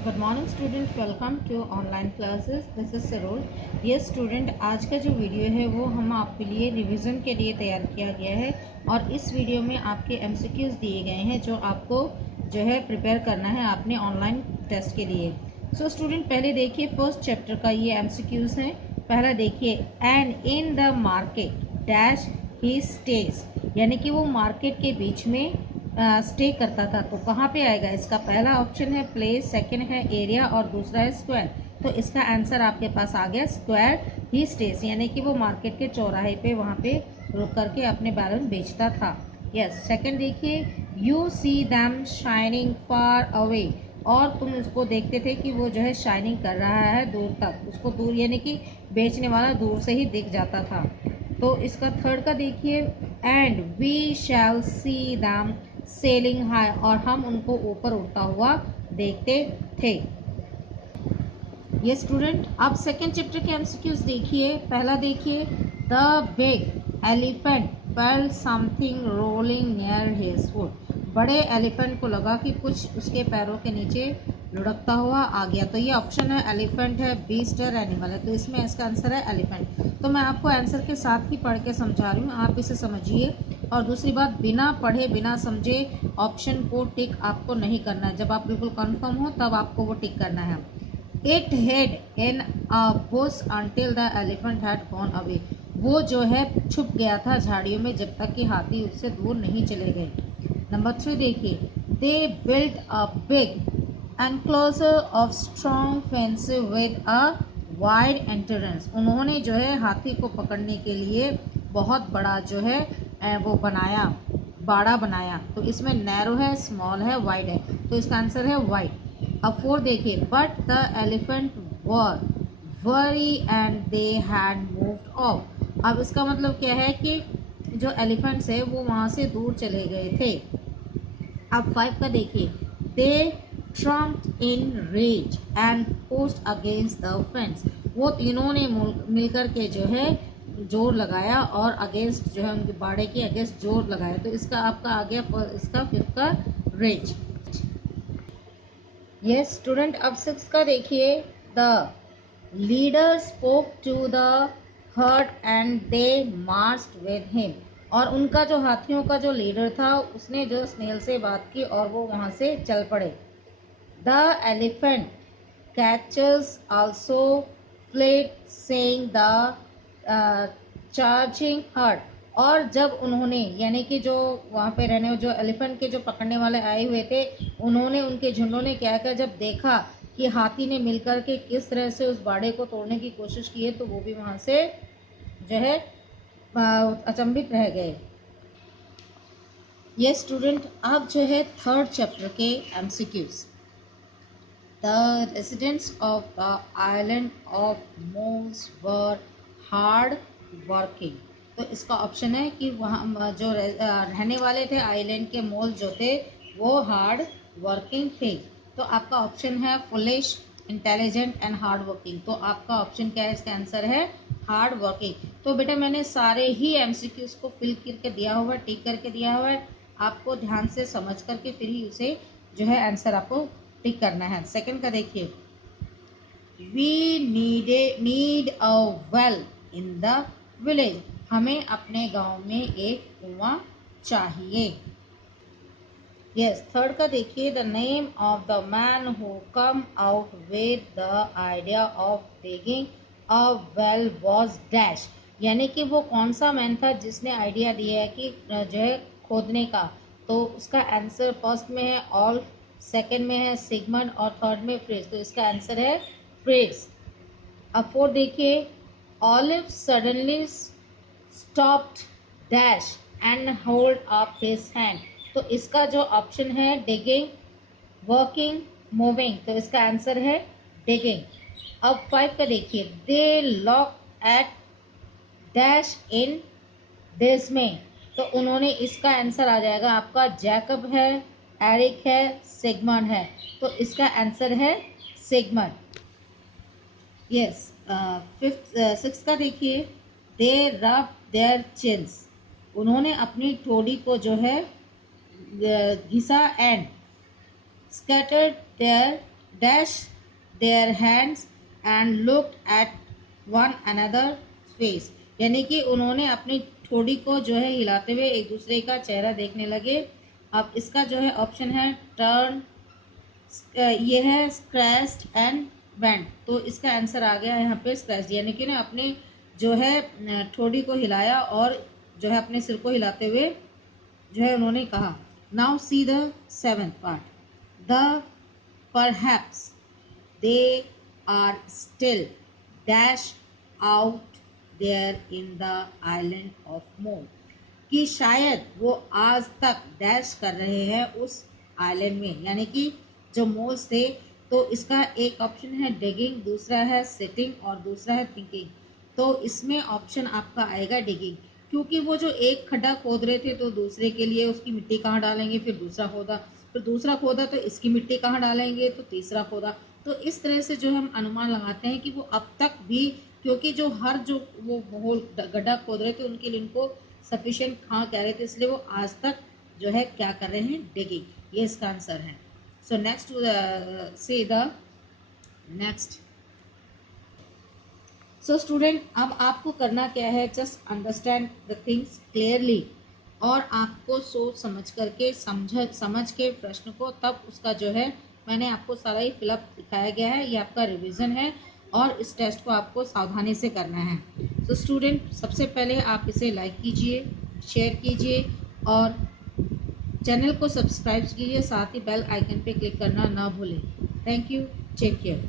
Good morning student, welcome to online classes. This is Saroj. ये student, आज का जो वीडियो है वो हम आपके लिए रिवीजन के लिए तैयार किया गया है और इस वीडियो में आपके एमसीक्यूज दिए गए हैं जो आपको जो है प्रिपेयर करना है अपने ऑनलाइन टेस्ट के लिए। सो स्टूडेंट, पहले देखिए फर्स्ट चैप्टर का ये एमसीक्यूज हैं। पहला देखिए, and in the market dash he stage, यानी कि वो मार्केट के बीच में स्टे करता था। तो कहाँ पे आएगा इसका? पहला ऑप्शन है प्लेस, सेकंड है एरिया और दूसरा है स्क्वायर। तो इसका आंसर आपके पास आ गया स्क्वायर ही स्टेज, यानी कि वो मार्केट के चौराहे पे वहाँ पे रुक करके अपने बैलून बेचता था। यस। सेकंड देखिए, you see them shining far away, और तुम उसको देखते थे कि वो जो है शाइनिंग कर रहा है दूर तक, उसको दूर यानी कि बेचने वाला दूर से ही दिख जाता था। तो इसका थर्ड का देखिए, and we shall see them sailing high, और हम उनको ऊपर उड़ता हुआ देखते थे। ये स्टूडेंट, आप सेकेंड चैप्टर के एमसीक्यूज देखिए। पहला देखिए, the big elephant felt something rolling near his foot, बड़े एलिफेंट को लगा कि कुछ उसके पैरों के नीचे लुढ़कता हुआ आ गया। तो ये ऑप्शन है एलिफेंट है, बीस्ट है, एनिमल है। तो इसमें इसका आंसर है एलिफेंट। तो मैं आपको आंसर के साथ ही पढ़ के समझा रही हूँ, आप इसे समझिए। और दूसरी बात, बिना पढ़े बिना समझे ऑप्शन को टिक आपको नहीं करना है। जब आप बिल्कुल कंफर्म हो तब आपको वो टिक करना है। It head in a bush until the elephant had gone away, वो जो है छुप गया था झाड़ियों में जब तक कि हाथी उससे दूर नहीं चले गए। नंबर 3 देखिए, they built a big enclosure of strong fence with a wide entrance, उन्होंने जो है हाथी को पकड़ने के लिए बहुत बड़ा जो है वो बनाया, बाड़ा बनाया। तो इसमें नैरो है, स्मॉल है, वाइड है। तो इसका आंसर है वाइड। अब 4 देखिए, but the elephant were worry and they had moved of, अब इसका मतलब क्या है कि जो एलिफेंट्स है वो वहां से दूर चले गए थे। अब 5 का देखिए, they trumped in rage and post against the fence, वो तीनों ने मिलकर के जो है जोर लगाया और अगेंस्ट जो है उनके बाड़े के अगेंस्ट जोर लगाया। तो इसका आपका आ गया इसका 5 का रेज। ये स्टूडेंट, अब 6 का देखिए, the leader spoke to the herd and they marched with him, और उनका जो हाथियों का जो लीडर था उसने जो स्नेल से बात की और वो वहां से चल पड़े। The elephant catchers also fled saying the charging heard, और जब उन्होंने यानी कि जो वहाँ पे रहने जो एलिफेंट के जो पकड़ने वाले आए हुए थे, उन्होंने उनके झुंडों ने क्या किया, जब देखा कि हाथी ने मिलकर के किस तरह से उस बाड़े को तोड़ने की कोशिश की है, तो वो भी वहाँ से जो है अचंभित रह गए। ये स्टूडेंट, आप जो है थर्ड चैप्टर के MCQs, The residents of the island of moles were hard working, तो इसका ऑप्शन है कि वहाँ जो रहने वाले थे आइलैंड के मोल जो थे वो हार्ड वर्किंग थे। तो आपका ऑप्शन है foolish, intelligent and hard working. तो आपका ऑप्शन क्या है? इसका आंसर है हार्ड वर्किंग। तो बेटा मैंने सारे ही एमसीक्यूज को फिल करके दिया हुआ है, टिक करके दिया हुआ है, आपको ध्यान से समझ करके फिर ही उसे जो है आंसर आपको टिक करना है। सेकंड का देखिए, we need a well in the village, हमें अपने गांव में एक कुआं चाहिए। यस। थर्ड का देखिए, the name of the man who come out with the idea of digging a well was dash, यानी कि वो कौन सा मैन था जिसने आइडिया दिया है कि जो है खोदने का। तो उसका आंसर फर्स्ट में है ऑल, सेकंड में है सिगमंड और थर्ड में फ्रिज। तो इसका आंसर है फ्रिज। अब 4 देखिए, olive suddenly stopped dash and hold up his hand, तो इसका जो ऑप्शन है डिगिंग, वर्किंग, मूविंग। तो इसका आंसर है डिगिंग। अब 5 का देखिए, they looked at dash in dismay, तो उन्होंने इसका आंसर आ जाएगा आपका जैकब है, एरिक है, सिगमंड है। तो इसका आंसर है सिगमंड। यस। फिफ्थ 6 का देखिए, दे रब देयर चिन्स, उन्होंने अपनी ठोड़ी को जो है घिसा and scattered their dash their hands and looked at one another face, यानी कि उन्होंने अपनी ठोड़ी को जो है हिलाते हुए एक दूसरे का चेहरा देखने लगे। अब इसका जो है ऑप्शन है टर्न, ये है स्क्रैच्ड एंड बेंड, तो इसका आंसर आ गया यहाँ पे स्क्रैच, यानी कि ना अपने जो है ठोड़ी को हिलाया और जो है अपने सिर को हिलाते हुए जो है उन्होंने कहा। Now see the seventh part, the perhaps they are still dash out there in the island of mole, कि शायद वो आज तक डैश कर रहे हैं उस आइलैंड में, यानी कि जो मोल्स थे। तो इसका एक ऑप्शन है डिगिंग, दूसरा है सिटिंग और दूसरा है थिंकिंग। तो इसमें ऑप्शन आपका आएगा डिगिंग, क्योंकि वो जो एक खड्डा खोद रहे थे तो दूसरे के लिए उसकी मिट्टी कहाँ डालेंगे, फिर दूसरा खोदा, फिर दूसरा खोदा तो इसकी मिट्टी कहाँ डालेंगे, तो तीसरा खोदा। तो इस तरह से जो हम अनुमान लगाते हैं कि वो अब तक भी, क्योंकि जो हर जो वो होल गड्ढा खोद रहे थे उनके लिए उनको सफिशिएंट हाँ कह रहे थे, इसलिए वो आज तक जो है क्या कर रहे हैं, डिगिंग, ये इसका आंसर है। सो नेक्स्ट से द नेक्स्ट। सो स्टूडेंट, अब आपको करना क्या है, just understand the things clearly, और आपको सोच समझ करके समझ के प्रश्न को, तब उसका जो है मैंने आपको सारा ही फिलअप दिखाया गया है, ये आपका रिवीजन है और इस टेस्ट को आपको सावधानी से करना है। तो स्टूडेंट, सबसे पहले आप इसे लाइक कीजिए, शेयर कीजिए और चैनल को सब्सक्राइब कीजिए, साथ ही बेल आइकन पे क्लिक करना ना भूलें। Thank you, take care.